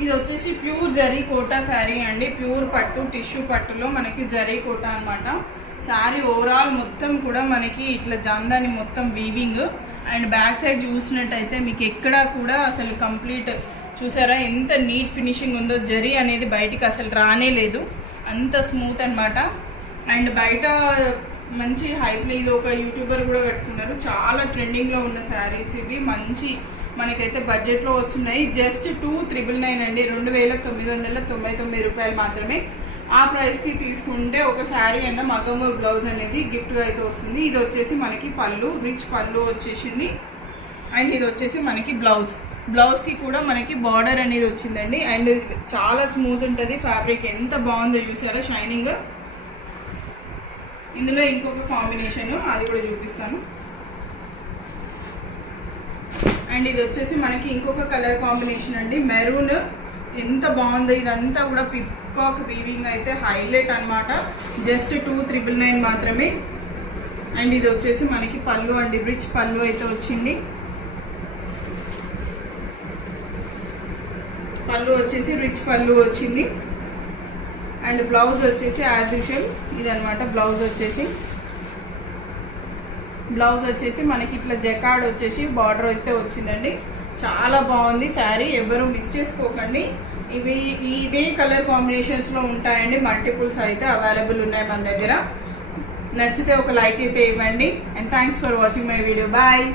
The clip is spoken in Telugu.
ఇది వచ్చేసి ప్యూర్ జరీ కోటా శారీ అండి. ప్యూర్ పట్టు టిష్యూ పట్టులో మనకి జరీ కోటా అనమాట. శారీ ఓవరాల్ మొత్తం కూడా మనకి ఇట్లా జాందాని మొత్తం వీవింగ్. అండ్ బ్యాక్ సైడ్ చూసినట్టయితే మీకు ఎక్కడా కూడా అసలు కంప్లీట్ చూసారా ఎంత నీట్ ఫినిషింగ్ ఉందో. జరీ అనేది బయటికి అసలు రానే లేదు, అంత స్మూత్ అనమాట. అండ్ బయట మంచి హైప్లో ఇది ఒక యూట్యూబర్ కూడా కట్టుకున్నారు. చాలా ట్రెండింగ్లో ఉన్న శారీస్ ఇవి. మంచి మనకైతే బడ్జెట్లో వస్తున్నాయి. జస్ట్ 2999 అండి, 2999 రూపాయలు మాత్రమే. ఆ ప్రైస్కి తీసుకుంటే ఒక శారీ అన్న మగం బ్లౌజ్ అనేది గిఫ్ట్గా అయితే వస్తుంది. ఇది వచ్చేసి మనకి పళ్ళు, రిచ్ పళ్ళు వచ్చేసింది. అండ్ ఇది వచ్చేసి మనకి బ్లౌజ్కి కూడా మనకి బార్డర్ అనేది వచ్చిందండి. అండ్ చాలా స్మూత్ ఉంటుంది ఫ్యాబ్రిక్, ఎంత బాగుందో చూసారా షైనింగ్. ఇందులో ఇంకొక కాంబినేషన్ అది కూడా చూపిస్తాను. అండ్ ఇది వచ్చేసి మనకి ఇంకొక కలర్ కాంబినేషన్ అండి, మెరూన్. ఎంత బాగుందో, ఇదంతా కూడా పికాక్ వీవింగ్ అయితే హైలైట్ అనమాట. జస్ట్ 2999 మాత్రమే. అండ్ ఇది వచ్చేసి మనకి పళ్ళు అండి, రిచ్ పళ్ళు అయితే వచ్చింది. పళ్ళు వచ్చేసి రిచ్ పళ్ళు వచ్చింది. అండ్ బ్లౌజ్ వచ్చేసి యాజ్ యూజువల్ ఇదనమాట. బ్లౌజ్ వచ్చేసి మనకి ఇట్లా జకాడ్ వచ్చేసి బార్డర్ అయితే వచ్చిందండి. చాలా బాగుంది శారీ, ఎవరు మిస్ చేసుకోకండి. ఇదే కలర్ కాంబినేషన్స్లో ఉంటాయండి. మల్టిపుల్స్ అయితే అవైలబుల్ ఉన్నాయి మన దగ్గర. నచ్చితే ఒక లైక్ అయితే ఇవ్వండి. And thanks for watching my video. Bye.